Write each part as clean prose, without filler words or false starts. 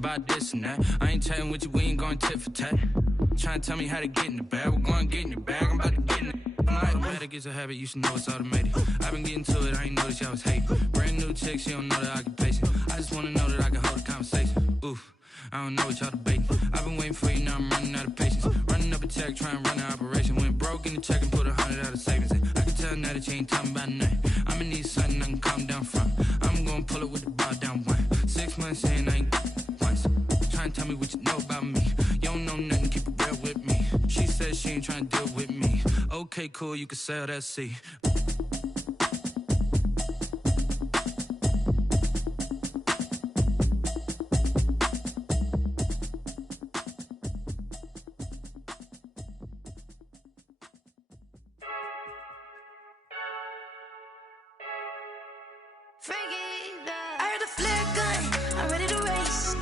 about this and that. I ain't chatting with you, we ain't going tit for tat. Trying to tell me how to get in the bag. We're going to get in the bag, I'm about to get in it. I'm like, better get a habit, you should know it's automated. I've been getting to it, I ain't noticed y'all was hating. Brand new chick, she don't know the occupation. I just wanna know that I can hold a conversation. Oof, I don't know what y'all debating. I've been waiting for you, now I'm running out of patience. Running up a check, trying to run an operation. Went broke in the check and put 100 out of savings in. I can tell now that you ain't talking about nothing. I'ma need something I can calm down from. I'm gonna pull it with the bar down one. 6 months in, I ain't once. Trying to tell me what you know about me. You don't know nothing, keep it real with me. She said she ain't trying to deal with me. Okay, cool, you can sell that seat. I heard a flare gun, I'm ready to race.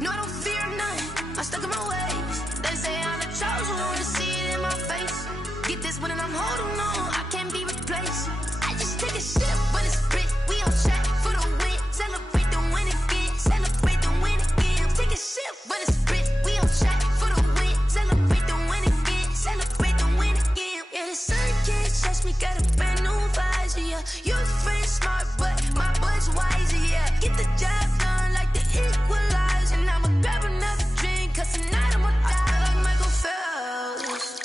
No, I don't fear none, I'm stuck in my ways. They say I'm the chosen one, see it in my face. Get this one and I'm holding on, I can't be replaced. I just take a sip, but it's split, we on track for the win. Celebrate the win again, celebrate the win again. Take a sip, but it's split, we on track for the win. Celebrate the win again, celebrate the win again. Yeah, the sun can't touch me, got a brand new visor, yeah. Your friend smart, but my bud's wiser, yeah. Get the job done like the equalizer. And I'ma grab another drink, cause tonight I'ma die like Michael Phelps.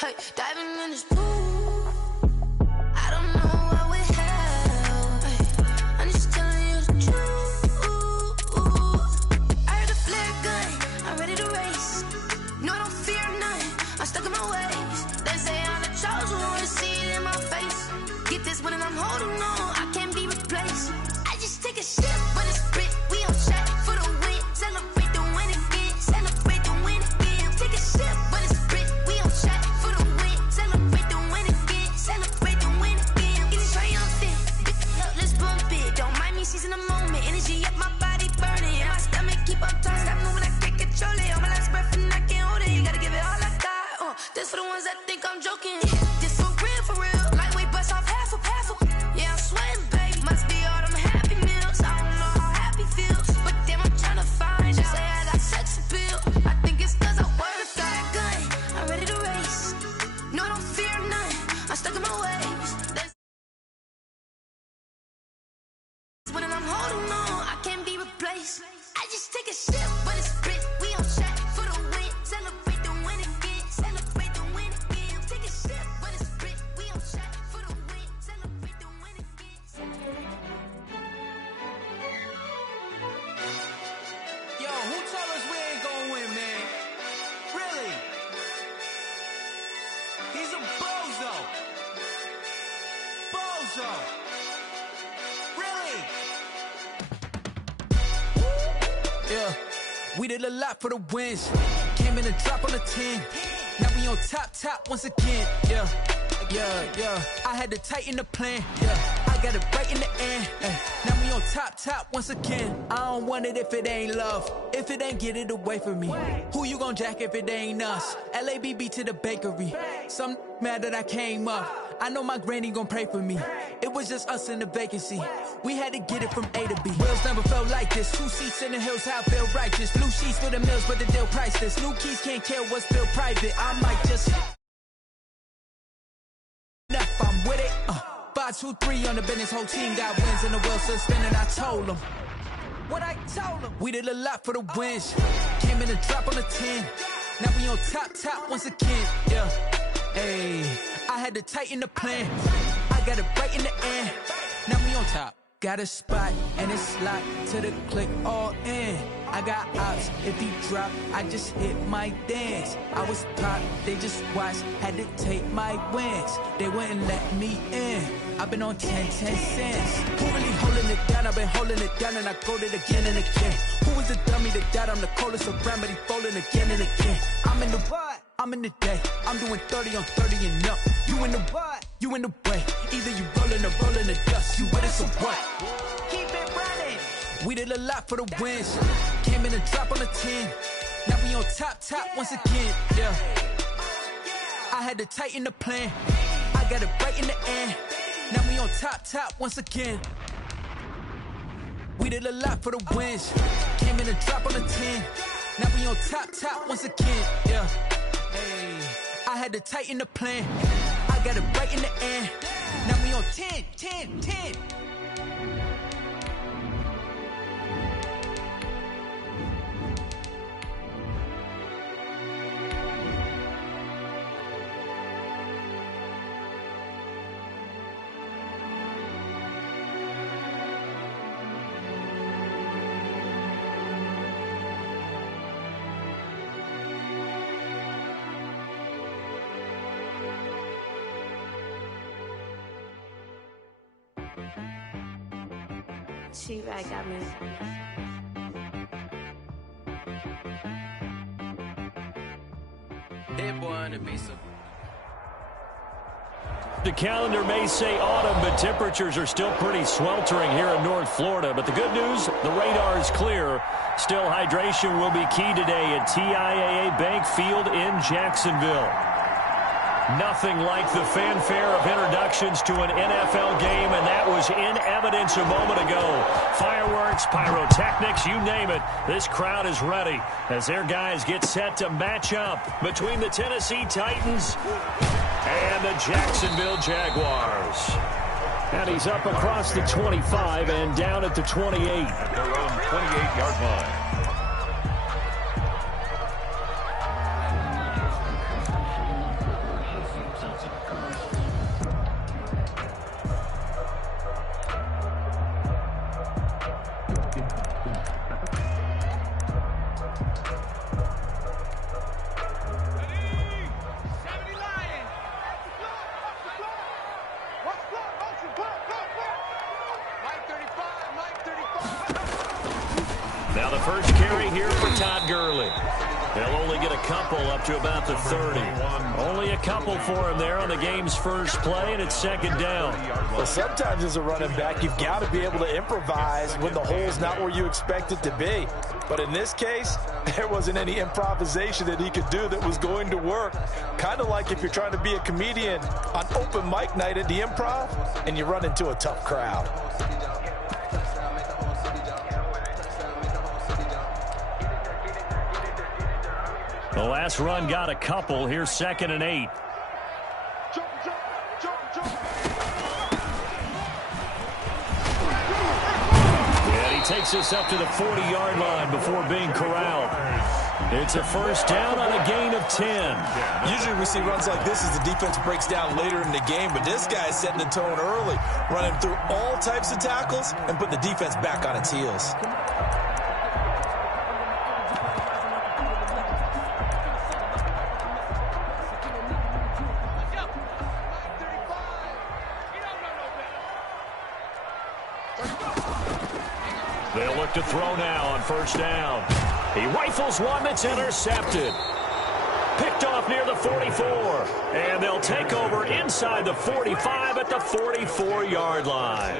Hey, diving in this pool, I don't know what would help. Hey, I'm just telling you the truth. I heard a flare gun, I'm ready to race. No, I don't fear none, I'm stuck in my ways. They say I'm the chosen one, see it in my face. Get this one and I'm holding on, I can't be replaced. I just take a sip, but it's split, we on track for the win. Celebrate the win again, celebrate the win again. Take a sip, but it's split, we on track for the win. Celebrate the win again, celebrate the win again. It's triumphant, let's bump it. Don't mind me seizing the moment, energy up my body burning. And my stomach keep up tight, stop moving, I can't control it. On my last breath and I can't hold it, you gotta give it all I got. This for the ones that think I'm joking. This for real, lightweight bust off half a. Yeah, I'm sweating, babe, must be all them happy meals. I don't know how happy feels, but damn, I'm tryna find you. Say I got sex appeal, I think it's cause I wear a fire gun. I'm ready to race, no, I don't fear none, I'm stuck in my ways. When I'm holding on, I can't be replaced. I just take a sip, but it's split, we on track for the win. Celebrate the win again, celebrate the win again. Take a sip, but it's split, we on track for the win. Celebrate the win again. Yo, who told us we ain't gonna win, man? Really? He's a bozo. Bozo. Really? Yeah, we did a lot for the wins. Came in and dropped on the 10. Now we on top once again. Yeah. I had to tighten the plan. Yeah, I got it right in the end. Now we on top once again. I don't want it if it ain't love. If it ain't, get it away from me. Who you gon' jack if it ain't us? LABB to the bakery. Some mad that I came up. I know my granny gon' pray for me. It was just us in the vacancy. We had to get it from A to B. Wheels never felt like this. 2 seats in the hills, how I feel righteous. Blue sheets for the mills, but the deal priceless. New keys can't care what's still private. I might just I'm with it. 5, 2, 3 on the business. Whole team got wins and the wheels still spinning. I told them what I told them. We did a lot for the wins. Came in and dropped on the 10. Now we on top once again. Yeah. Hey, I had to tighten the plan. I got it right in the end. Now we on top. Got a spot and it's locked to the click all in. I got ops, if he drop, I just hit my dance. I was pop, they just watched, had to take my wins. They wouldn't let me in. I've been on 10 cents. Who really holding it down? I've been holding it down and I go it again and again. Who was the dummy that died? I'm the coldest around, but he falling again and again. I'm in the what? I'm in the day. I'm doing 30 on 30 and up. You in the what? You in the way. Either you rolling or rolling the dust. You with us or what? Keep it running. We did a lot for the wins. Came in and dropped on the 10. Now we on top once again. Yeah. I had to tighten the plan. I got it right in the end. Now we on top once again. We did a lot for the wins. Came in and dropped on the 10. on top once again, yeah. Hey, I had to tighten the plan. I got it right in the end. Now we on 10. T-Rag got me. That boy on the beat. The calendar may say autumn, but temperatures are still pretty sweltering here in North Florida. But the good news, the radar is clear. Still, hydration will be key today at TIAA Bank Field in Jacksonville. Nothing like the fanfare of introductions to an NFL game, and that was in evidence a moment ago. Fireworks, pyrotechnics, you name it. This crowd is ready as their guys get set to match up between the Tennessee Titans and the Jacksonville Jaguars. And he's up across the 25 and down at the 28. At their own 28-yard line. Now the first carry here for Todd Gurley. They'll only get a couple up to about the 30. Only a couple for him there on the game's first play, and it's second down. Well, sometimes as a running back, you've got to be able to improvise when the hole's not where you expect it to be. But in this case, there wasn't any improvisation that he could do that was going to work. Kind of like if you're trying to be a comedian on open mic night at the Improv and you run into a tough crowd. The last run got a couple. Here's 2nd and 8. And he takes us up to the 40-yard line before being corralled. It's a first down on a gain of 10. Usually we see runs like this as the defense breaks down later in the game, but this guy is setting the tone early, running through all types of tackles and putting the defense back on its heels. They'll look to throw now on first down. He rifles one that's intercepted. Picked off near the 44. And they'll take over inside the 45 at the 44-yard line.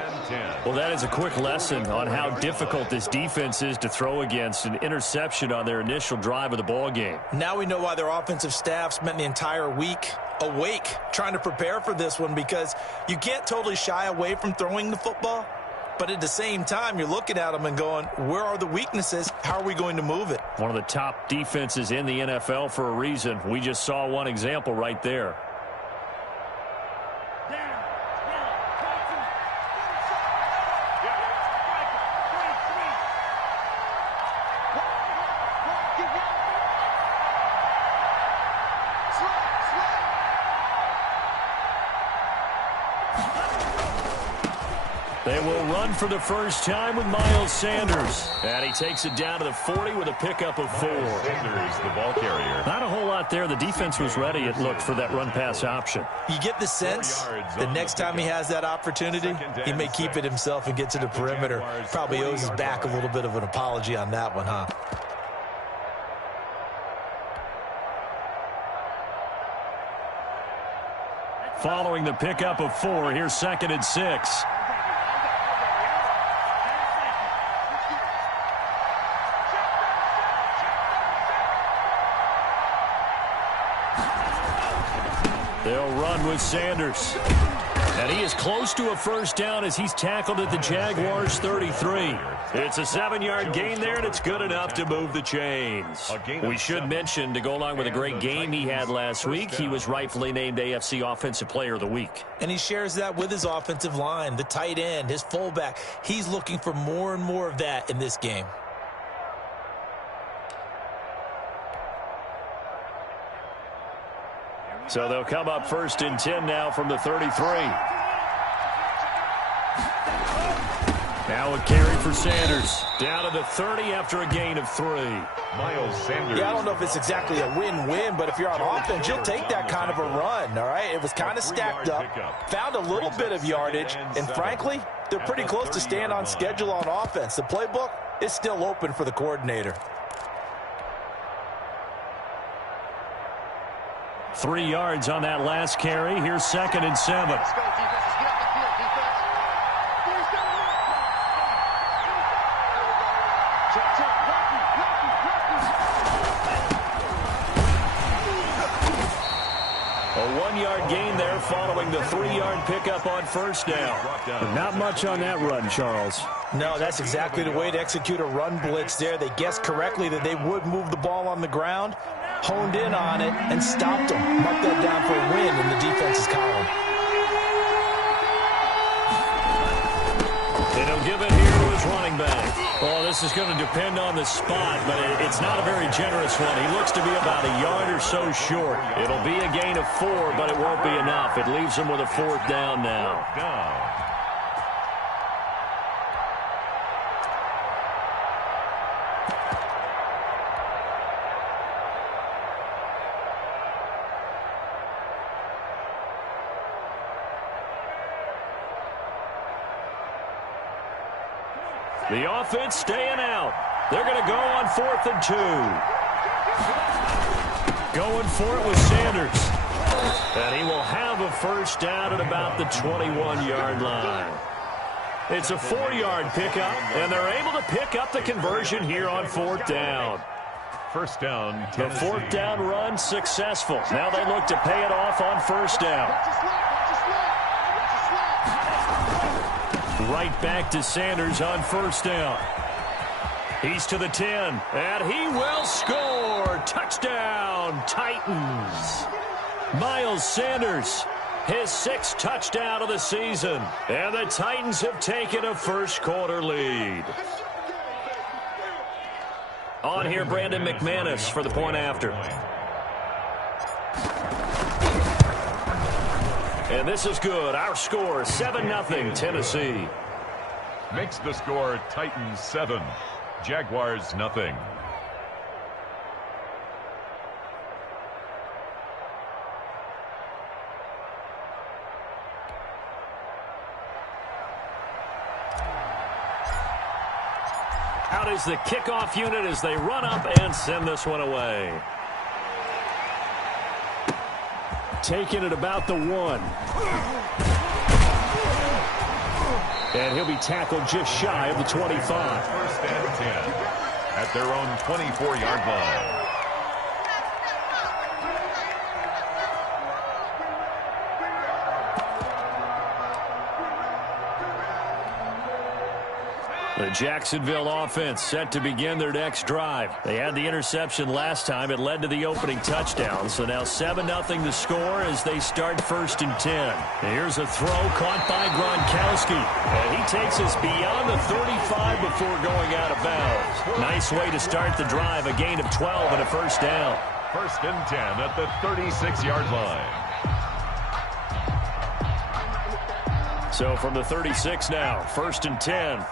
Well, that is a quick lesson on how difficult this defense is to throw against. An interception on their initial drive of the ball game. Now we know why their offensive staff spent the entire week awake trying to prepare for this one, because you can't totally shy away from throwing the football. But at the same time, you're looking at them and going, where are the weaknesses? How are we going to move it? One of the top defenses in the NFL for a reason. We just saw one example right there. They will run for the first time with Miles Sanders. And he takes it down to the 40 with a pickup of 4. Sanders, the ball carrier. Not a whole lot there. The defense was ready, it looked, for that run-pass option. You get the sense that next time he has that opportunity, he may keep it himself and get to the perimeter. Probably owes his back a little bit of an apology on that one, huh? Following the pickup of 4, here's 2nd and 6. They'll run with Sanders. And he is close to a first down as he's tackled at the Jaguars' 33. It's a 7-yard gain there, and it's good enough to move the chains. We should mention, to go along with a great game he had last week, he was rightfully named AFC Offensive Player of the Week. And he shares that with his offensive line, the tight end, his fullback. He's looking for more and more of that in this game. So they'll come up 1st and 10 now from the 33. Now a carry for Sanders. Down to the 30 after a gain of 3. Miles Sanders. Yeah, I don't know if it's exactly a win-win, but if you're on offense, you'll take that kind of a run, all right? It was kind of stacked up, found a little bit of yardage, and frankly, they're pretty close to staying on schedule on offense. The playbook is still open for the coordinator. 3 yards on that last carry. Here's 2nd and 7. A 1-yard gain there following the 3-yard pickup on first down. Not much on that run, Charles. No, that's exactly the way to execute a run blitz there. They guessed correctly that they would move the ball on the ground, honed in on it, and stopped them. Mark that down for a win in the defense's column. They don't give it here to his running back. Well, this is going to depend on the spot, but it's not a very generous one. He looks to be about a yard or so short. It'll be a gain of 4, but it won't be enough. It leaves him with a 4th down now. The offense staying out. They're going to go on 4th and 2. Going for it with Sanders. And he will have a first down at about the 21-yard line. It's a 4-yard pickup, and they're able to pick up the conversion here on 4th down. First down, the 4th down run successful. Now they look to pay it off on 1st down. Right back to Sanders on 1st down. He's to the 10, and he will score. Touchdown, Titans. Miles Sanders, his 6th touchdown of the season, and the Titans have taken a first-quarter lead. On here, Brandon McManus for the point after. And this is good. Our score, 7-0 Tennessee. Makes the score Titans 7, Jaguars 0. Out is the kickoff unit as they run up and send this one away. Taking it about the 1. And he'll be tackled just shy of the 25. 1st and 10 at their own 24-yard line. The Jacksonville offense set to begin their next drive. They had the interception last time. It led to the opening touchdown. So now 7-0 the score as they start 1st and 10. Here's a throw caught by Gronkowski. And he takes us beyond the 35 before going out of bounds. Nice way to start the drive. A gain of 12 and a first down. 1st and 10 at the 36-yard line. So from the 36 now, 1st and 10.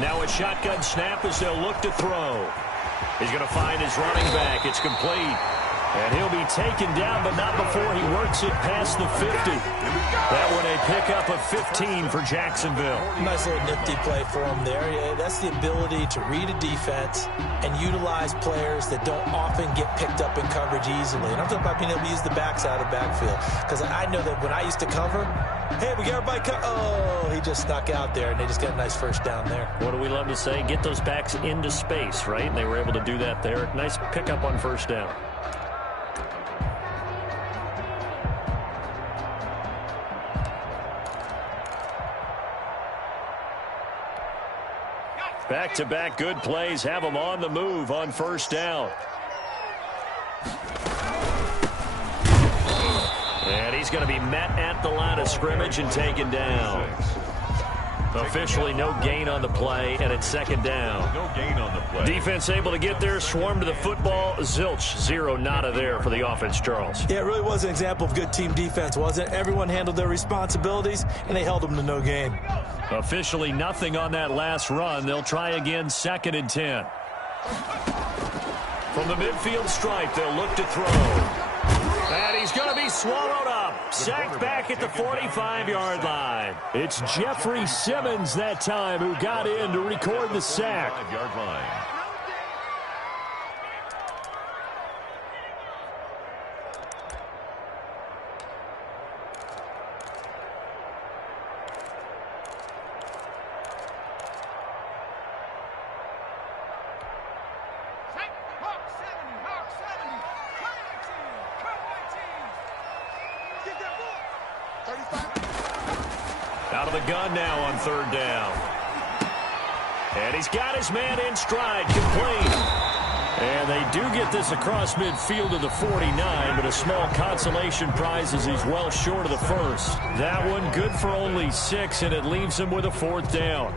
Now a shotgun snap as they'll look to throw. He's going to find his running back. It's complete. And he'll be taken down, but not before he works it past the 50. That one a pickup of 15 for Jacksonville. Nice little nifty play for him there. Yeah, that's the ability to read a defense and utilize players that don't often get picked up in coverage easily. And I'm talking about being able to use the backside of backfield. Because I know that when I used to cover, hey, we got everybody oh, he just snuck out there, and they just got a nice first down there. What do we love to say? Get those backs into space, right? And they were able to do that there. Nice pickup on first down. Back-to-back good plays have them on the move on first down. And he's going to be met at the line of scrimmage and taken down. Officially no gain on the play, and it's second down. No gain on the play. Defense able to get there, swarm to the football. Zilch, zero, nada there for the offense, Charles. Yeah, it really was an example of good team defense, wasn't it? Everyone handled their responsibilities, and they held them to no gain. Officially nothing on that last run. They'll try again, 2nd and 10. From the midfield stripe, they'll look to throw. And he's going to be swallowed up. Sacked back at the 45-yard line. It's Jeffrey Simmons that time who got in to record the sack. 5-yard line. Out of the gun now on 3rd down. And he's got his man in stride, complete. And they do get this across midfield to the 49, but a small consolation prize as he's well short of the first. That one good for only 6, and it leaves him with a 4th down.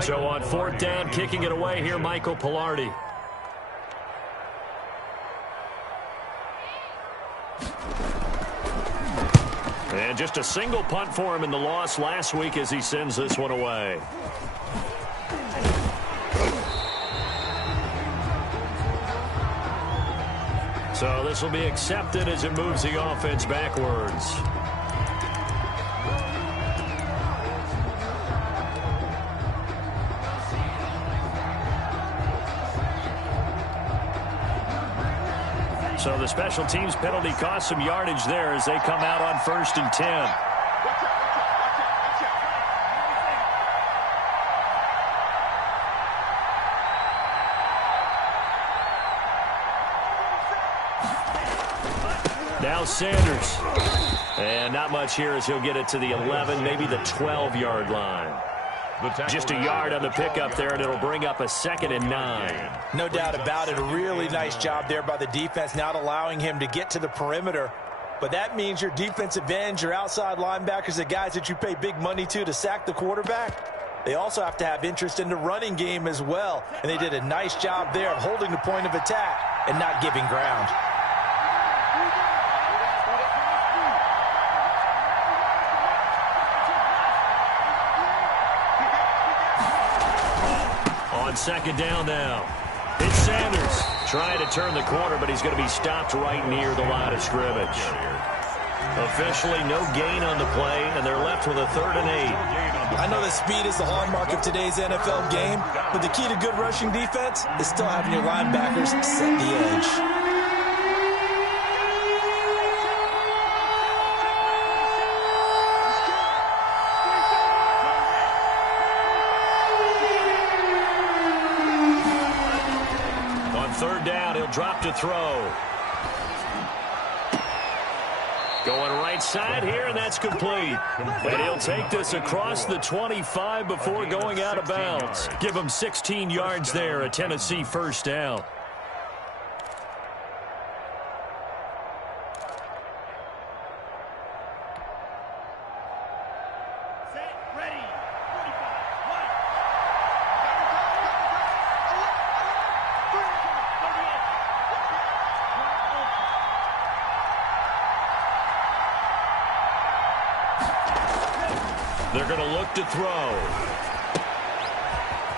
So on 4th down, kicking it away here, Michael Pilardi. And just a single punt for him in the loss last week as he sends this one away. So this will be accepted as it moves the offense backwards. So the special teams penalty cost some yardage there as they come out on 1st and 10. Now Sanders. And not much here as he'll get it to the 11, maybe the 12-yard line. Just a yard on the pickup there, and it'll bring up a 2nd and 9. No doubt about it. A really nice job there by the defense, not allowing him to get to the perimeter. But that means your defensive ends, your outside linebackers, the guys that you pay big money to sack the quarterback, they also have to have interest in the running game as well. And they did a nice job there of holding the point of attack and not giving ground. On 2nd down now. It's Sanders trying to turn the corner, but he's going to be stopped right near the line of scrimmage. Officially no gain on the play, and they're left with a 3rd and 8. I know that speed is the hallmark of today's NFL game, but the key to good rushing defense is still having your linebackers set the edge. Drop to throw. Going right side here, and that's complete. And he'll take this across the 25 before going out of bounds. Give him 16 yards there, a Tennessee 1st down. They're going to look to throw.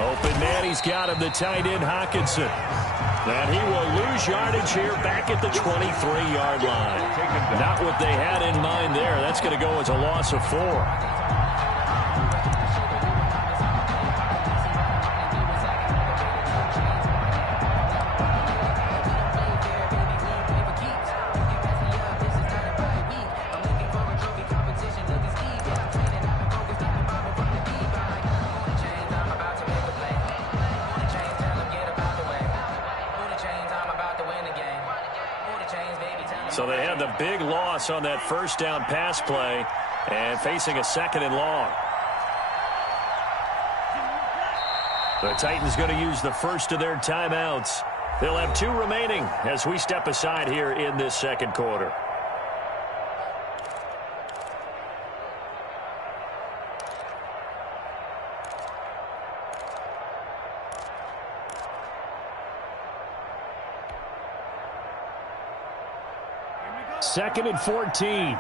Open man, he's got him, the tight end, Hawkinson. And he will lose yardage here back at the 23-yard line. Not what they had in mind there. That's going to go as a loss of 4. So they had the big loss on that first down pass play and facing a 2nd and long. The Titans going to use the first of their timeouts. They'll have 2 remaining as we step aside here in this second quarter. Second and 14.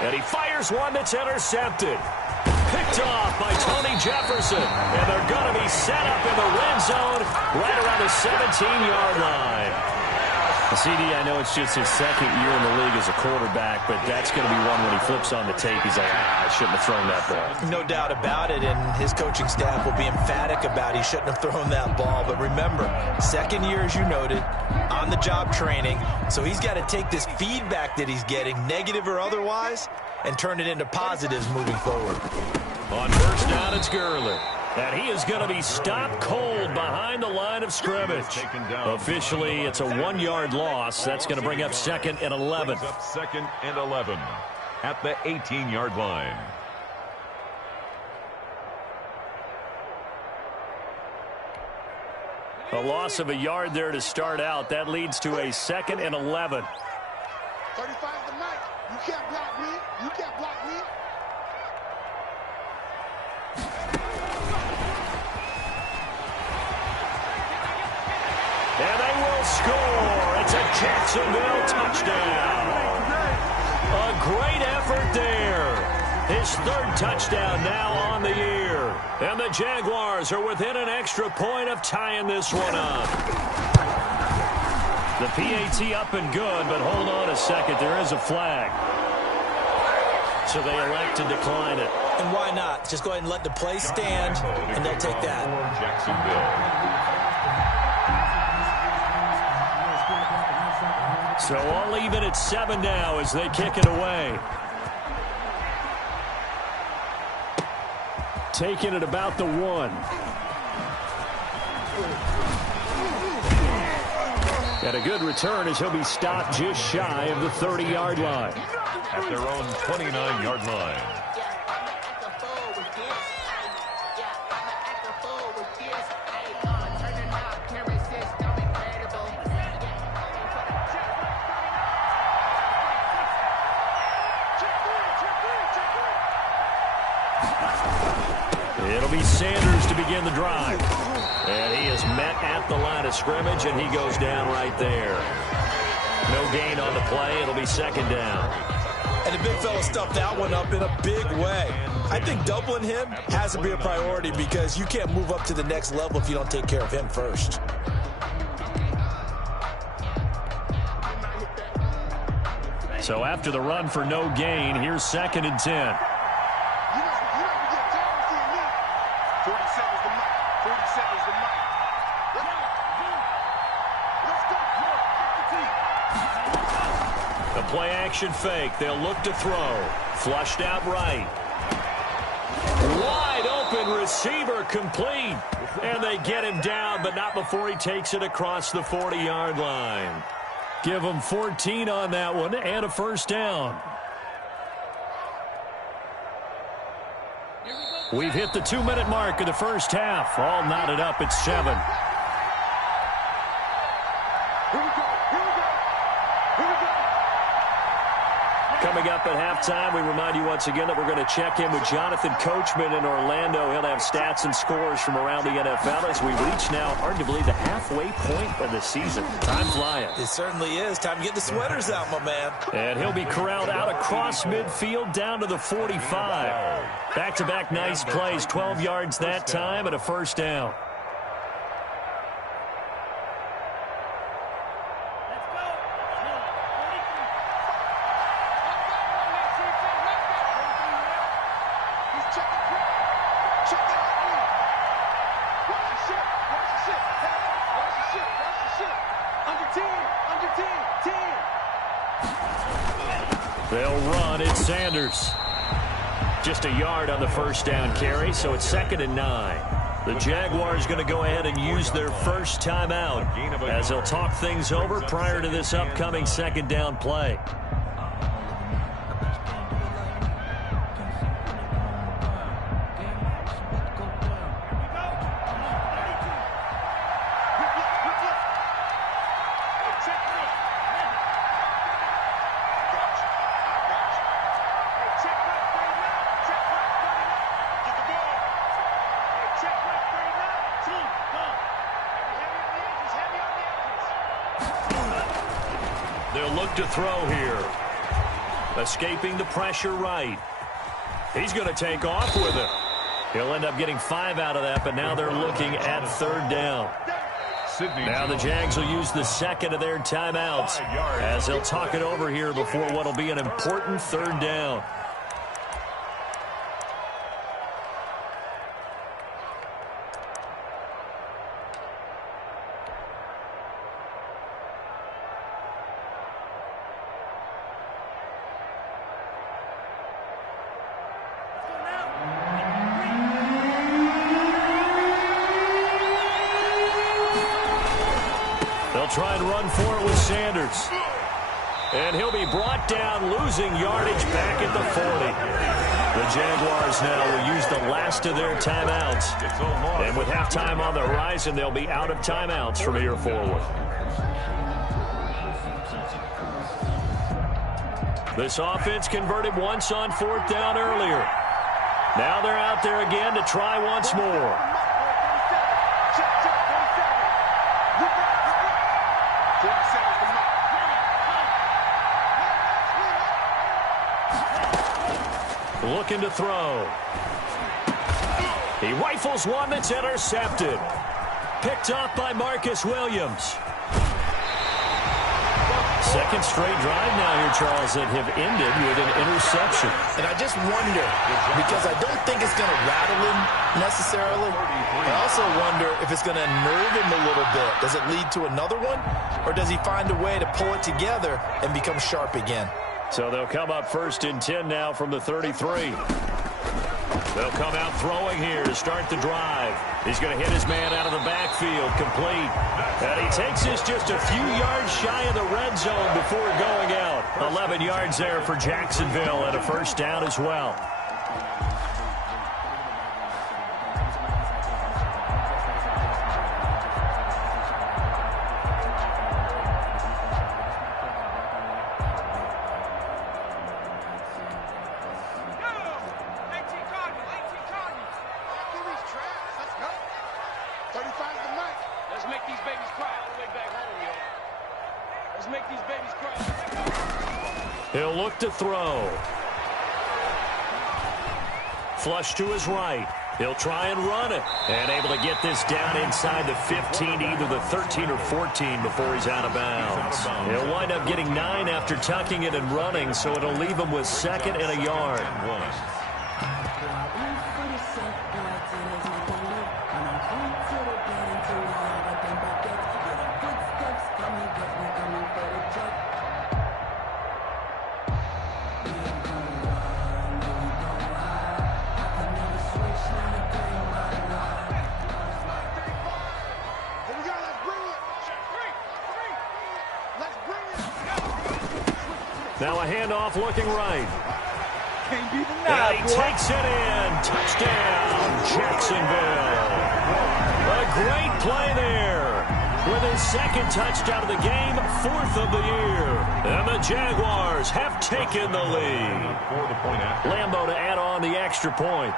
And he fires one that's intercepted. Picked off by Tony Jefferson. And they're going to be set up in the red zone right around the 17-yard line. CD, I know it's just his second year in the league as a quarterback, but that's going to be one when he flips on the tape. He's like, I shouldn't have thrown that ball. No doubt about it, and his coaching staff will be emphatic about he shouldn't have thrown that ball. But remember, second year, as you noted, on-the-job training, so he's got to take this feedback that he's getting, negative or otherwise, and turn it into positives moving forward. On first down, it's Gurley. And he is going to be stopped cold behind the line of scrimmage. Officially, it's a 1-yard loss. That's going to bring up 2nd and 11. Up 2nd and 11 at the 18-yard line. A loss of a yard there to start out. That leads to a 2nd and 11. 35 the mic. You can't block me. You can't block me. And they will score. It's a Jacksonville touchdown. A great effort there. His 3rd touchdown now on the year. And the Jaguars are within an extra point of tying this one up. The PAT up and good, but hold on a second. There is a flag. So they elect to decline it. And why not? Just go ahead and let the play stand, and they'll take that. Jacksonville. So all even at 7 now as they kick it away. Taking it about the 1. And a good return as he'll be stopped just shy of the 30-yard line. At their own 29-yard line. It'll be Sanders to begin the drive. And he is met at the line of scrimmage, and he goes down right there. No gain on the play. It'll be 2nd down. And the big fella stuffed that one up in a big way. I think doubling him has to be a priority because you can't move up to the next level if you don't take care of him first. So after the run for no gain, here's 2nd and 10. Play action fake. They'll look to throw. Flushed out right. Wide open receiver complete. And they get him down, but not before he takes it across the 40-yard line. Give him 14 on that one and a first down. We've hit the 2-minute mark of the first half. All knotted up at 7. Coming up at halftime. We remind you once again that we're going to check in with Jonathan Coachman in Orlando. He'll have stats and scores from around the NFL as we reach now, hard to believe, the halfway point of the season. Time flying. It certainly is. Time to get the sweaters out, my man. And he'll be corralled out across midfield down to the 45. Back-to-back nice plays, 12 yards that time and a first down. They'll run. It's Sanders. Just a yard on the first down carry, so it's 2nd and 9. The Jaguars going to go ahead and use their first timeout as they'll talk things over prior to this upcoming 2nd down play. They'll look to throw here. Escaping the pressure right. He's going to take off with it. He'll end up getting 5 out of that, but now they're looking at 3rd down. Now the Jags will use the 2nd of their timeouts as they'll talk it over here before what will be an important 3rd down. Try and run for it with Sanders. And he'll be brought down, losing yardage back at the 40. The Jaguars now will use the last of their timeouts. And with halftime on the horizon, they'll be out of timeouts from here forward. This offense converted once on 4th down earlier. Now they're out there again to try once more. Looking to throw. He rifles one that's intercepted. Picked off by Marcus Williams. 2nd straight drive now here, Charles, that have ended with an interception. And I just wonder, because I don't think it's going to rattle him necessarily, I also wonder if it's going to nerve him a little bit. Does it lead to another one, or does he find a way to pull it together and become sharp again? So they'll come up 1st and 10 now from the 33. They'll come out throwing here to start the drive. He's going to hit his man out of the backfield, complete. And he takes this just a few yards shy of the red zone before going out. 11 yards there for Jacksonville and a first down as well. He'll look to throw. Flush to his right. He'll try and run it. And able to get this down inside the 15, either the 13 or 14 before he's out of bounds. He'll wind up getting 9 after tucking it and running, so it'll leave him with 2nd and a yard. Now a handoff looking right. Can't be denied, and he takes it in. Touchdown, Jacksonville. A great play there. with his second touchdown of the game, 4th of the year. And the Jaguars have taken the lead. Lambeau to add on the extra point.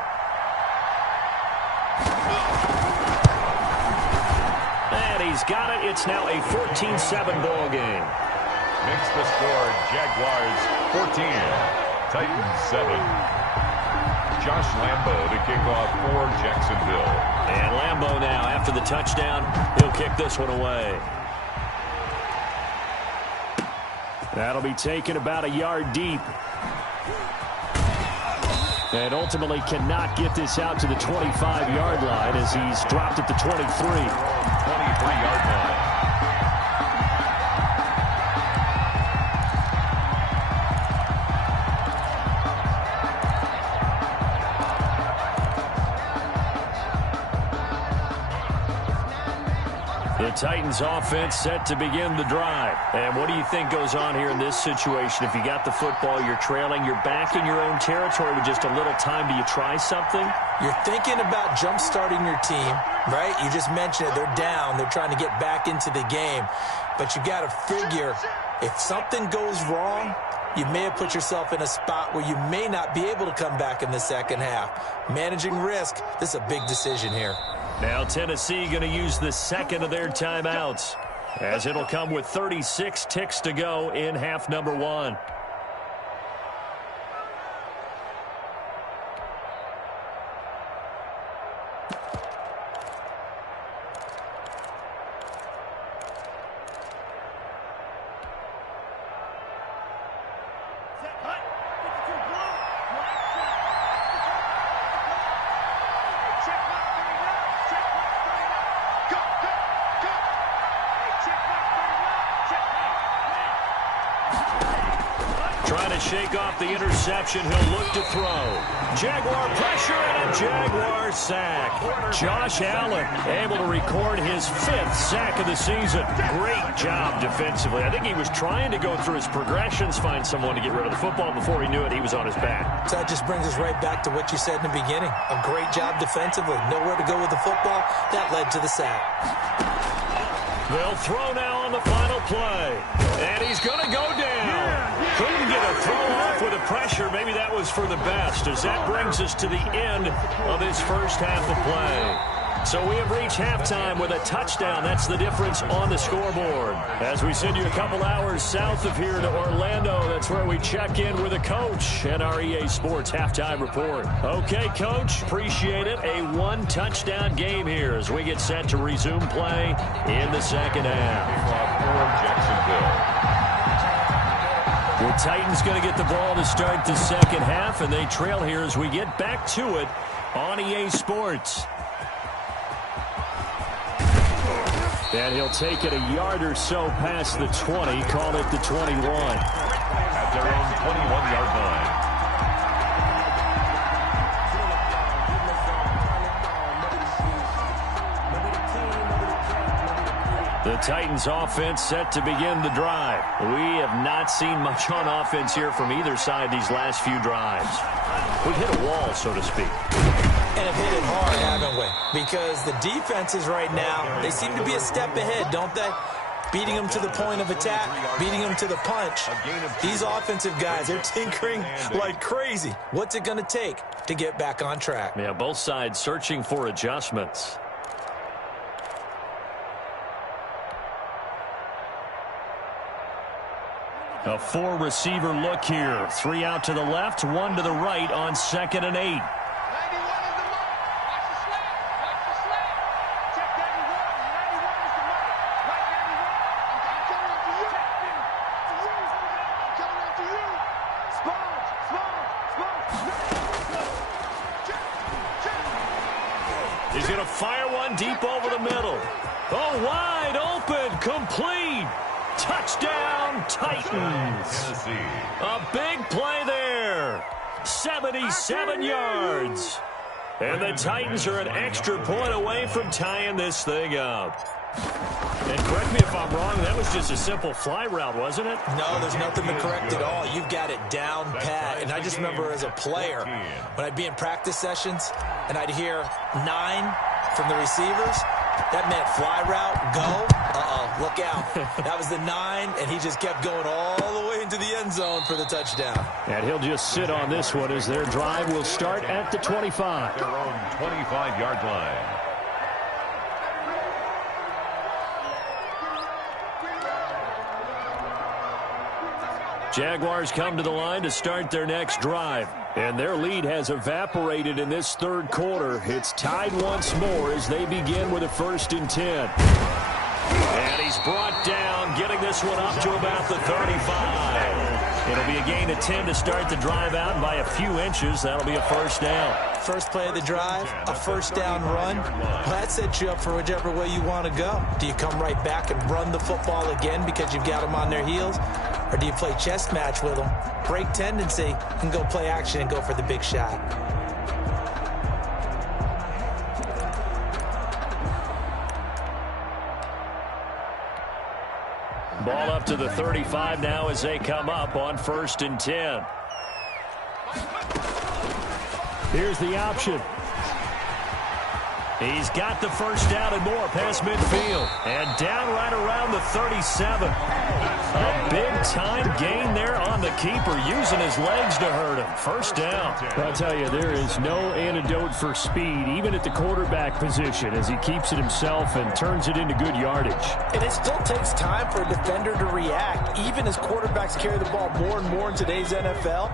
And he's got it. It's now a 14-7 ball game. Makes the score Jaguars 14, Titans 7. Josh Lambeau to kick off for Jacksonville. And Lambeau now, after the touchdown, he'll kick this one away. That'll be taken about a yard deep. And ultimately cannot get this out to the 25-yard line as he's dropped at the 23. 23-yard line. The Titans offense set to begin the drive. And what do you think goes on here in this situation? If you got the football, you're trailing, you're back in your own territory with just a little time. Do you try something? You're thinking about jump-starting your team, right? You just mentioned it. They're down. They're trying to get back into the game. But you got to figure if something goes wrong, you may have put yourself in a spot where you may not be able to come back in the second half. Managing risk, this is a big decision here. Now Tennessee going to use the second of their timeouts, as it'll come with 36 ticks to go in half number 1. Trying to shake off the interception. He'll look to throw. Jaguar pressure and a Jaguar sack. Josh Allen able to record his 5th sack of the season. Great job defensively. I think he was trying to go through his progressions, find someone to get rid of the football. Before he knew it, he was on his back. So that just brings us right back to what you said in the beginning. A great job defensively. Nowhere to go with the football. That led to the sack. They'll throw now on the final play. And he's going to go down. Couldn't get a throw off with the pressure. Maybe that was for the best, as that brings us to the end of this first half of play. So we have reached halftime with a touchdown. That's the difference on the scoreboard. As we send you a couple hours south of here to Orlando, that's where we check in with a coach and our EA Sports halftime report. Okay, Coach, appreciate it. A 1-touchdown game here as we get set to resume play in the second half. Jacksonville. The Titans going to get the ball to start the second half, and they trail here as we get back to it on EA Sports. And he'll take it a yard or so past the 20, call it the 21. At their own 21-yard line. The Titans offense set to begin the drive. We have not seen much on offense here from either side these last few drives. We've hit a wall, so to speak. And have hit it hard, haven't we? Because the defenses right now, they seem to be a step ahead, don't they? Beating them to the point of attack, beating them to the punch. These offensive guys, they're tinkering like crazy. What's it going to take to get back on track? Yeah, both sides searching for adjustments. A 4-receiver look here. 3 out to the left, 1 to the right on 2nd and 8. He's going to fire one deep over the middle. Oh, wide open, complete. Touchdown, Titans. A big play there. 77 yards. And the Titans are an extra point away from tying this thing up. And correct me if I'm wrong, that was just a simple fly route, wasn't it? No, there's nothing to correct at all. You've got it down pat. And I just remember as a player, when I'd be in practice sessions and I'd hear 9 from the receivers, That meant fly route, go. Look out. That was the 9, and he just kept going all the way into the end zone for the touchdown. And he'll just sit on this one as their drive will start at the 25. Their own 25-yard line. Jaguars come to the line to start their next drive. And their lead has evaporated in this third quarter. It's tied once more as they begin with a 1st and 10. And he's brought down, getting this one up to about the 35. It'll be a gain of 10 to start the drive out, and by a few inches, that'll be a 1st down. First play of the drive, a 1st down run. Well, that sets you up for whichever way you want to go. Do you come right back and run the football again because you've got them on their heels? Or do you play chess match with them, break tendency, and go play action and go for the big shot? Ball up to the 35 now as they come up on 1st and 10. Here's the option. He's got the 1st down and more past midfield. And down right around the 37. A big-time gain there on the keeper, using his legs to hurt him. 1st down. I'll tell you, there is no antidote for speed, even at the quarterback position, as he keeps it himself and turns it into good yardage. And it still takes time for a defender to react. Even as quarterbacks carry the ball more and more in today's NFL,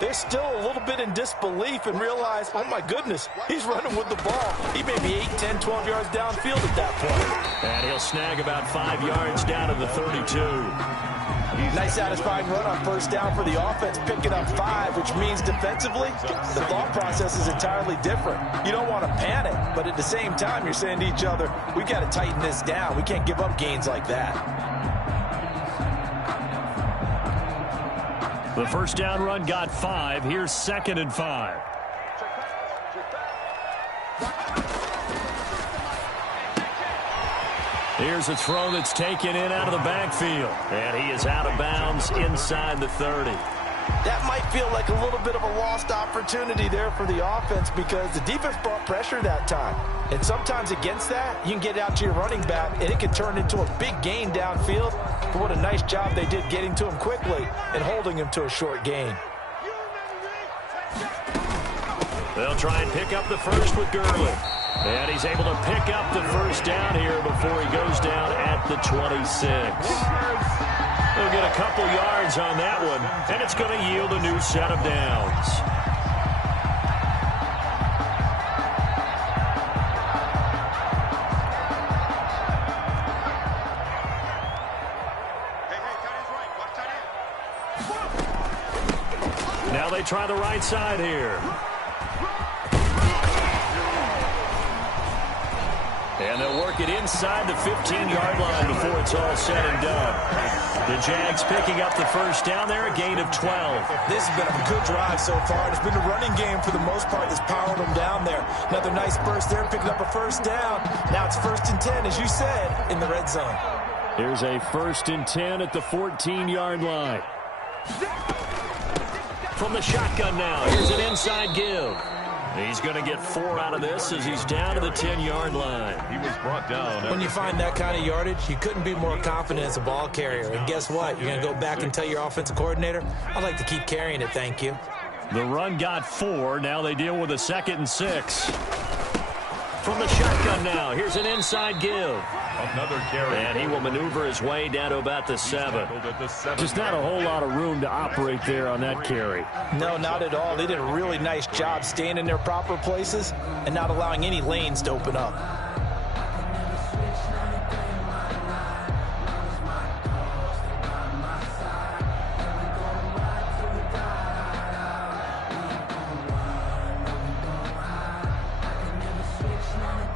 they're still a little bit in disbelief and realize, oh my goodness, he's running with the ball. He may be 8, 10, 12 yards downfield at that point. And he'll snag about 5 yards down to the 32. Nice satisfying run on 1st down for the offense, picking up 5, which means defensively, the thought process is entirely different. You don't want to panic, but at the same time, you're saying to each other, we've got to tighten this down. We can't give up gains like that. The 1st down run got 5. Here's 2nd and 5. Here's a throw that's taken in out of the backfield. And he is out of bounds inside the 30. That might feel like a little bit of a lost opportunity there for the offense because the defense brought pressure that time. And sometimes against that, you can get out to your running back, and it can turn into a big gain downfield. But what a nice job they did getting to him quickly and holding him to a short gain. They'll try and pick up the 1st with Gurley. And he's able to pick up the 1st down here before he goes down at the 26. They'll get a couple yards on that one, and it's going to yield a new set of downs. Now they try the right side here. And they'll work it inside the 15-yard line before it's all said and done. The Jags picking up the 1st down there, a gain of 12. This has been a good drive so far. It's been a running game for the most part that's powered them down there. Another nice burst there, picking up a 1st down. Now it's 1st and 10, as you said, in the red zone. Here's a 1st and 10 at the 14-yard line. From the shotgun now, here's an inside give. He's going to get 4 out of this as he's down to the 10-yard line. He was brought down. When you find that kind of yardage, you couldn't be more confident as a ball carrier. And guess what? You're going to go back and tell your offensive coordinator, I'd like to keep carrying it, thank you. The run got 4. Now they deal with a 2nd and 6. From the shotgun now, here's an inside give. Another carry. And he will maneuver his way down to about the 7. Just not a whole lot of room to operate there on that carry. No, not at all. They did a really nice job staying in their proper places and not allowing any lanes to open up.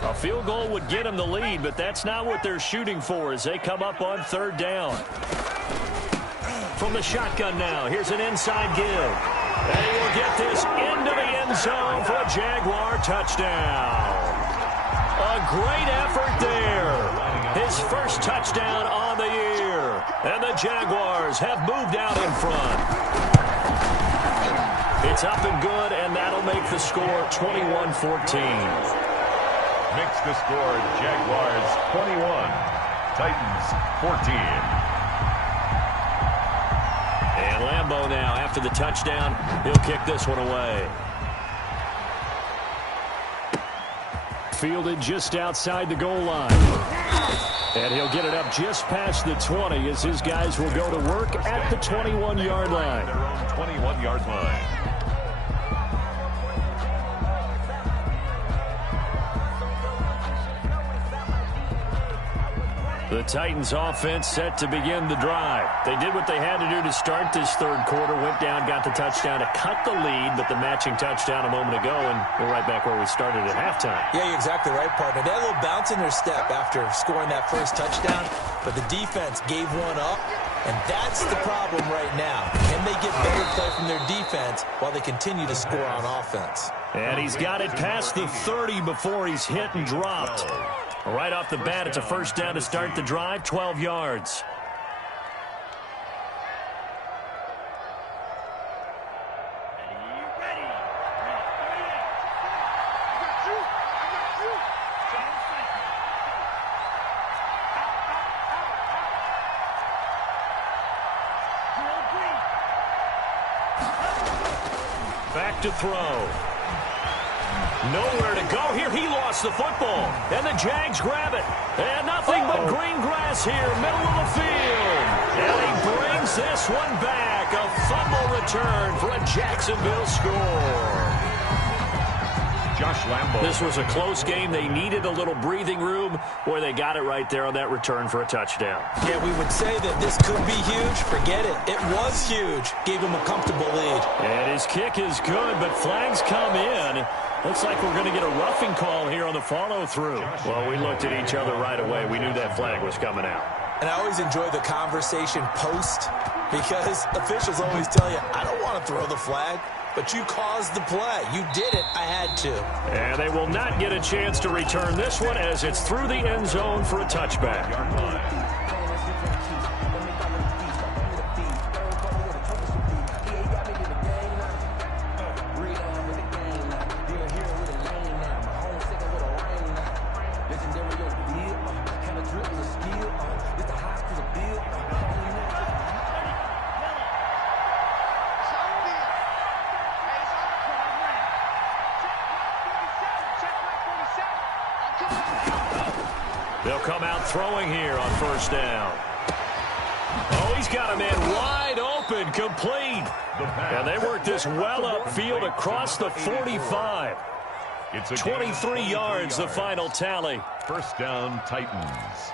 A field goal would get them the lead, but that's not what they're shooting for as they come up on 3rd down. From the shotgun now, here's an inside give. And he will get this into the end zone for a Jaguar touchdown. A great effort there. His 1st touchdown on the year. And the Jaguars have moved out in front. It's up and good, and that'll make the score 21-14. makes the score Jaguars 21, Titans 14. And Lambeau now, after the touchdown, he'll kick this one away. Fielded just outside the goal line. And he'll get it up just past the 20 as his guys will go to work at the 21-yard line. Their own 21-yard line. The Titans offense set to begin the drive. They did what they had to do to start this third quarter, went down, got the touchdown to cut the lead, but the matching touchdown a moment ago, and we're right back where we started at halftime. Yeah, you're exactly right, partner. They had a little bounce in their step after scoring that first touchdown, but the defense gave one up, and that's the problem right now. Can they get better play from their defense while they continue to score on offense? And he's got it past the 30 before he's hit and dropped. Right off the bat, it's a first down to start the drive, 12 yards. Back to throw. Nowhere to go here. He lost the football. And the Jags grab it. And nothing but green grass here, middle of the field. And he brings this one back. A fumble return for a Jacksonville score. Josh Lambeau. This was a close game. They needed a little breathing room where they got it right there on that return for a touchdown. Yeah, we would say that this could be huge. Forget it. It was huge. Gave him a comfortable lead. And his kick is good, but flags come in. Looks like we're going to get a roughing call here on the follow-through. Well, we looked at each other right away. We knew that flag was coming out. And I always enjoy the conversation post because officials always tell you, I don't want to throw the flag, but you caused the play. You did it. I had to. And they will not get a chance to return this one as it's through the end zone for a touchback. They'll come out throwing here on first down. Oh, he's got a man wide open, complete. And they work this well upfield across the 45. It's a 23 yards, the final tally. First down, Titans.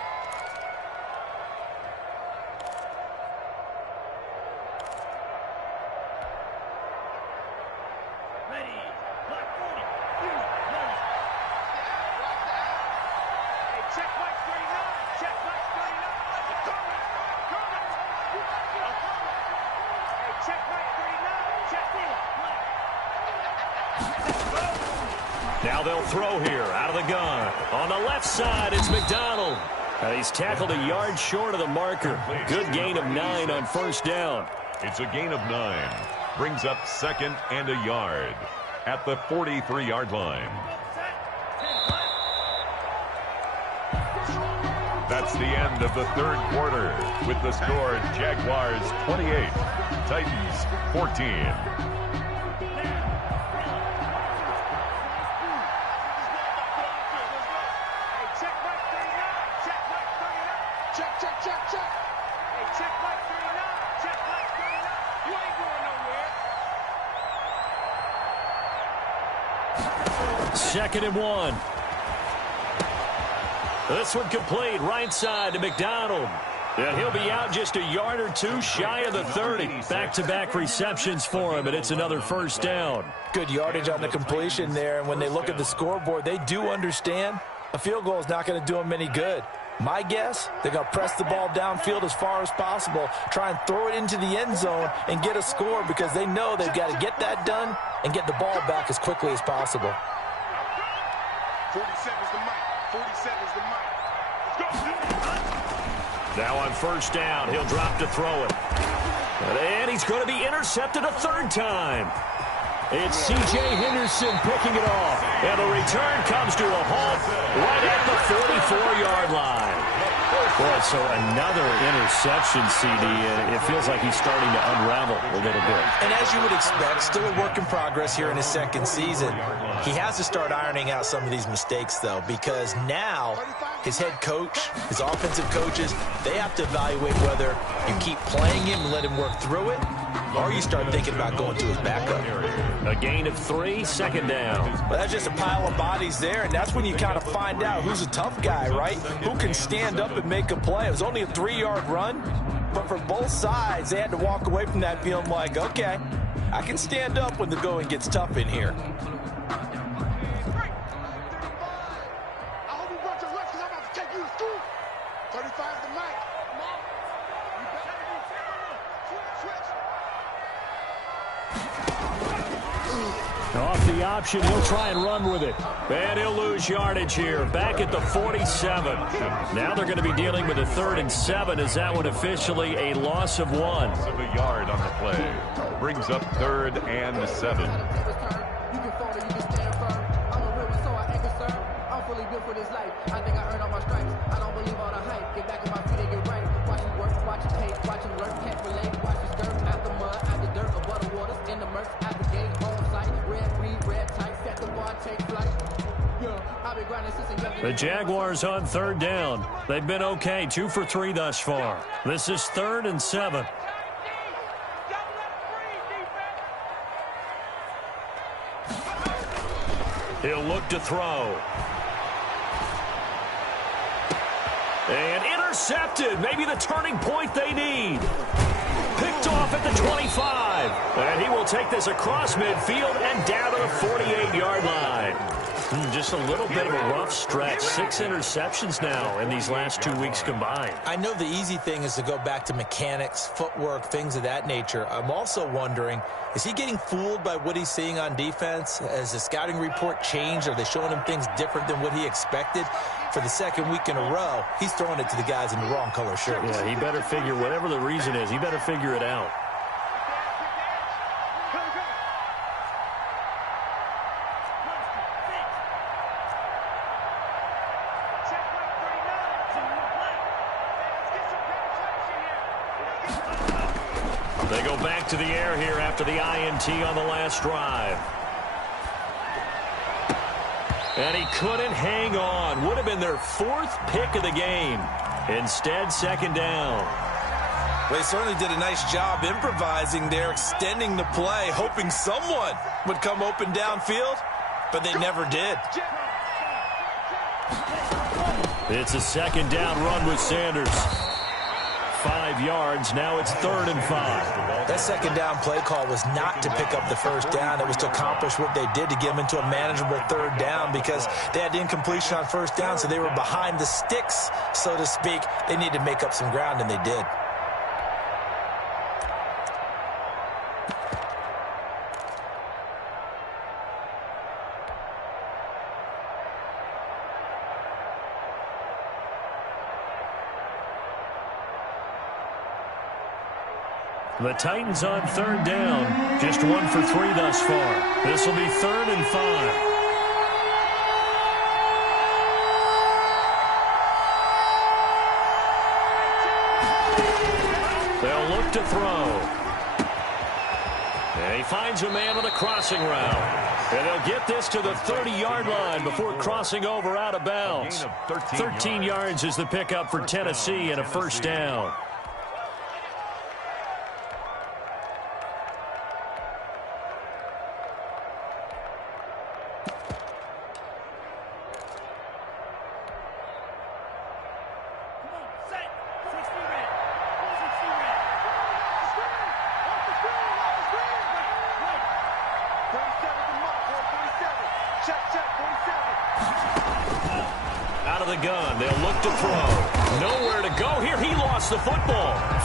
Now they'll throw here out of the gun. On the left side, it's McDonald. And he's tackled a yard short of the marker. Good gain of 9 on first down. It's a gain of 9. Brings up second and a yard at the 43-yard line. That's the end of the third quarter with the score Jaguars 28, Titans 14. Second and 1. This one complete, right side to McDonald. And he'll be out just a yard or two shy of the 30. Back-to-back receptions for him, and it's another first down. Good yardage on the completion there, and when they look at the scoreboard, they do understand a field goal is not going to do them any good. My guess, they're going to press the ball downfield as far as possible, try and throw it into the end zone and get a score because they know they've got to get that done and get the ball back as quickly as possible. 47's the mic. 47's the mic. Let's go. Now on first down, he'll drop to throw it. And he's going to be intercepted a third time. It's C.J. Henderson picking it off. And the return comes to a halt right at the 44-yard line. Boy, so another interception, CD, and it feels like he's starting to unravel a little bit. And as you would expect, still a work in progress here in his second season. He has to start ironing out some of these mistakes, though, because now his head coach, his offensive coaches, they have to evaluate whether you keep playing him and let him work through it, or you start thinking about going to his backup. A gain of 3, second down. Well, that's just a pile of bodies there, and that's when you kind of find out who's a tough guy, right? Who can stand up and make a play. It was only a 3-yard run, but for both sides, they had to walk away from that feeling like, okay, I can stand up when the going gets tough in here. Off the option, he'll try and run with it. And he'll lose yardage here, back at the 47. Now they're going to be dealing with a 3rd and 7. Is that one officially a loss of 1? Of a yard on the play. Brings up 3rd and 7. The Jaguars on 3rd down. They've been okay, 2 for 3 thus far. This is 3rd and 7. He'll look to throw. And intercepted. Maybe the turning point they need. Picked off at the 25. And he will take this across midfield and down to the 48-yard line. Just a little bit of a rough stretch. 6 interceptions now in these last 2 weeks combined. I know the easy thing is to go back to mechanics, footwork, things of that nature. I'm also wondering, is he getting fooled by what he's seeing on defense? Has the scouting report changed? Are they showing him things different than what he expected? For the second week in a row, he's throwing it to the guys in the wrong color shirts. Yeah, he better figure, whatever the reason is, he better figure it out. They go back to the air here after the INT on the last drive. And he couldn't hang on. Would have been their 4th pick of the game. Instead, 2nd down. Well, they certainly did a nice job improvising there, extending the play, hoping someone would come open downfield, but they never did. It's a 2nd down run with Sanders. 5 yards. Now it's 3rd and 5. That 2nd down play call was not to pick up the 1st down. It was to accomplish what they did to get them into a manageable 3rd down because they had incompletion on 1st down, so they were behind the sticks, so to speak. They needed to make up some ground, and they did. The Titans on 3rd down. Just 1 for 3 thus far. This will be 3rd and 5. They'll look to throw. And he finds a man on the crossing route. And they'll get this to the 30-yard line before crossing over out of bounds. 13 yards is the pickup for Tennessee and a 1st down.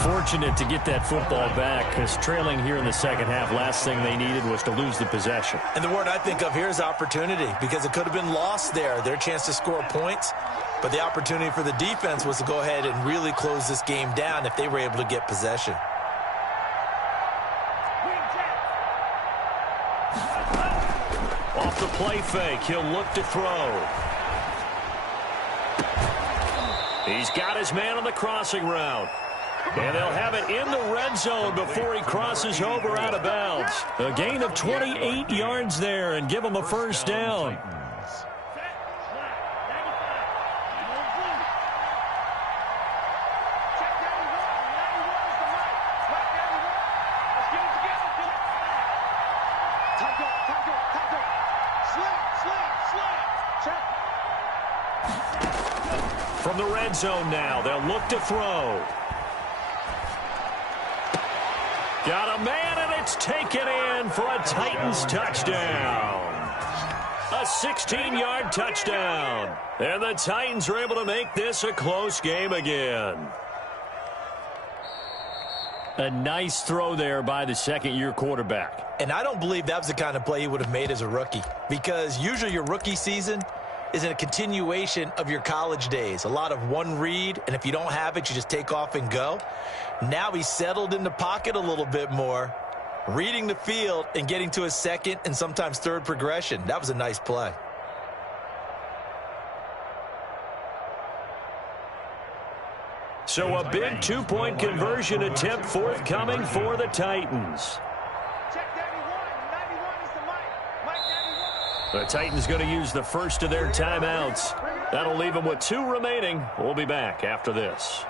Fortunate to get that football back because trailing here in the second half, last thing they needed was to lose the possession. And the word I think of here is opportunity because it could have been lost there, their chance to score points. But the opportunity for the defense was to go ahead and really close this game down if they were able to get possession. Off the play fake, he'll look to throw. He's got his man on the crossing route. And they'll have it in the red zone before he crosses over out of bounds. A gain of 28 yards there and give him a first down. From the red zone now, they'll look to throw. Got a man, and it's taken in for a Titans touchdown. A 16-yard touchdown. And the Titans are able to make this a close game again. A nice throw there by the second-year quarterback. And I don't believe that was the kind of play he would have made as a rookie, because usually your rookie season is a continuation of your college days. A lot of one read, and if you don't have it, you just take off and go. Now he's settled in the pocket a little bit more, reading the field and getting to his second and sometimes third progression. That was a nice play. So a big two-point conversion attempt forthcoming for the Titans. The Titans going to use the first of their timeouts. That'll leave them with 2 remaining. We'll be back after this.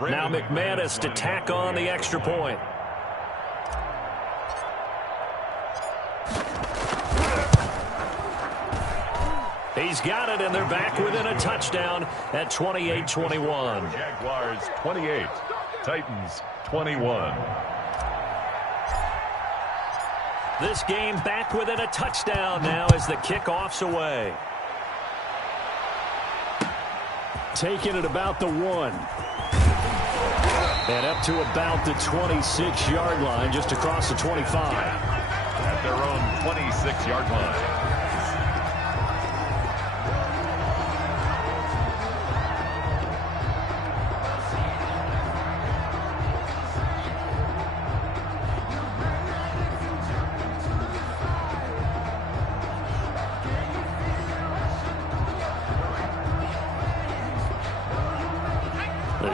Now McManus to tack on the extra point. He's got it, and they're back within a touchdown at 28-21. Jaguars 28, Titans 21. This game back within a touchdown now as the kickoff's away. Taking it about the 1. And up to about the 26-yard line, just across the 25. At their own 26-yard line.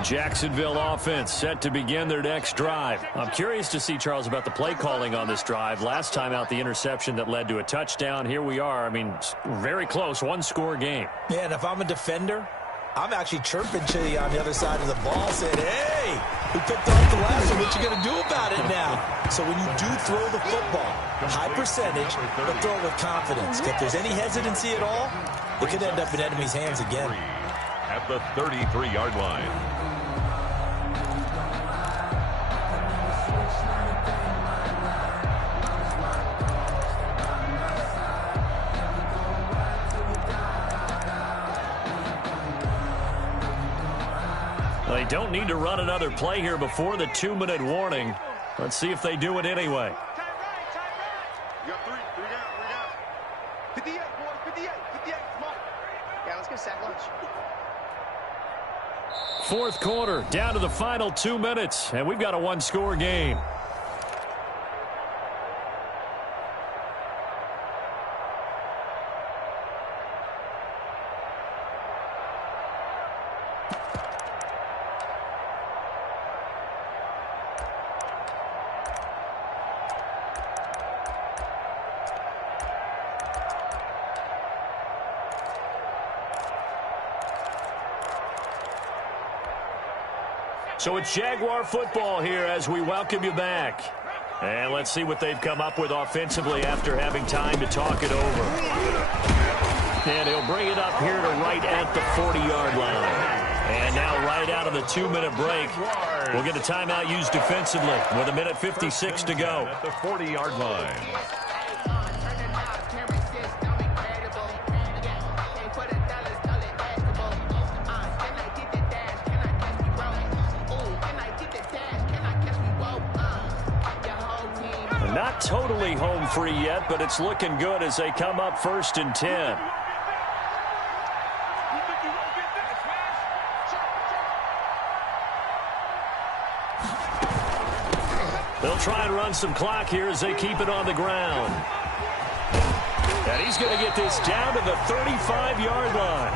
Jacksonville offense set to begin their next drive. I'm curious to see, Charles, about the play calling on this drive. Last time out, the interception that led to a touchdown. Here we are. I mean, very close, 1-score game. Yeah, and if I'm a defender, I'm actually chirping to you on the other side of the ball saying, hey, we picked off the last one. What you going to do about it now? So when you do throw the football, high percentage, but throw it with confidence. If there's any hesitancy at all, it could end up in enemy's hands again. At the 33-yard line. They don't need to run another play here before the 2-minute warning. Let's see if they do it anyway. You got 3 down. 58, boys, 58, come on. Yeah, let's get sack lunch. Fourth quarter, down to the final 2 minutes, and we've got a 1-score game. So it's Jaguar football here as we welcome you back. And let's see what they've come up with offensively after having time to talk it over. And he'll bring it up here to right at the 40-yard line. And now right out of the 2-minute break, we'll get a timeout used defensively with 1:56 to go. At the 40-yard line. Not totally home free yet, but it's looking good as they come up 1st and 10. They'll try and run some clock here as they keep it on the ground. And he's going to get this down to the 35-yard line.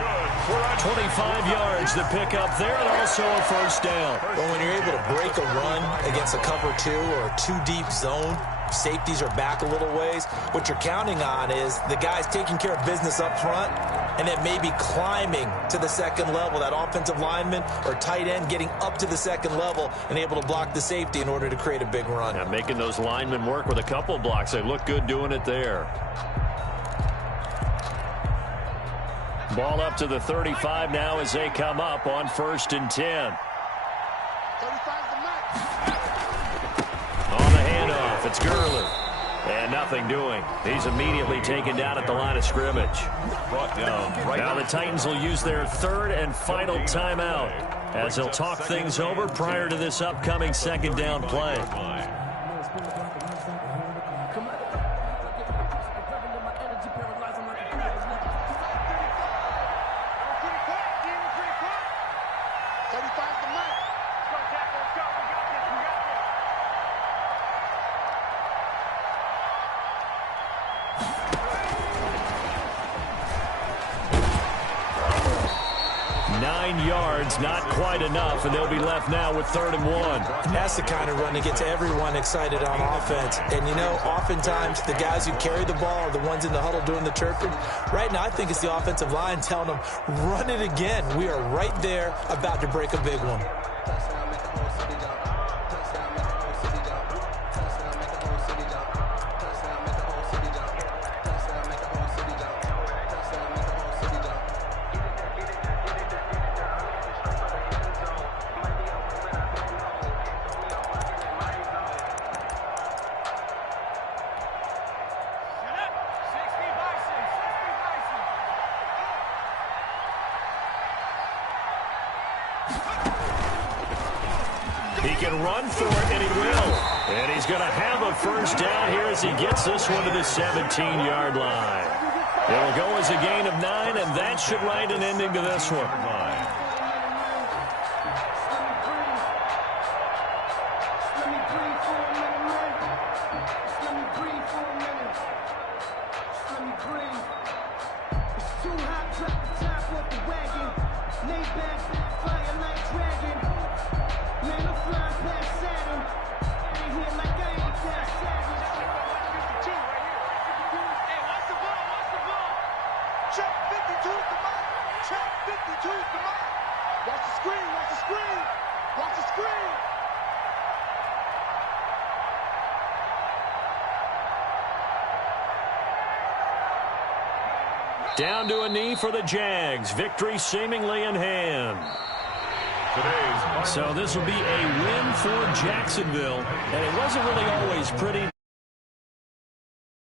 25 yards to pick up there, and also a first down. Well, when you're able to break a run against a cover 2 or a 2-deep zone, safeties are back a little ways. What you're counting on is the guys taking care of business up front and then maybe climbing to the second level. That offensive lineman or tight end getting up to the second level and able to block the safety in order to create a big run. Yeah, making those linemen work with a couple blocks. They look good doing it there. Ball up to the 35 now as they come up on 1st and 10. On the handoff, it's Gurley. And nothing doing. He's immediately taken down at the line of scrimmage. Brought down. Now the Titans will use their 3rd and final timeout as they'll talk things over prior to this upcoming 2nd down play. Not quite enough, and they'll be left now with 3rd and 1. And that's the kind of run that gets everyone excited on offense. And, you know, oftentimes the guys who carry the ball are the ones in the huddle doing the chirping. Right now, I think it's the offensive line telling them, run it again. We are right there about to break a big one. He can run for it, and he will. And he's going to have a first down here as he gets this one to the 17-yard line. It'll go as a gain of 9, and that should write an ending to this one. Down to a knee for the Jags. Victory seemingly in hand. So this will be a win for Jacksonville. And it wasn't really always pretty.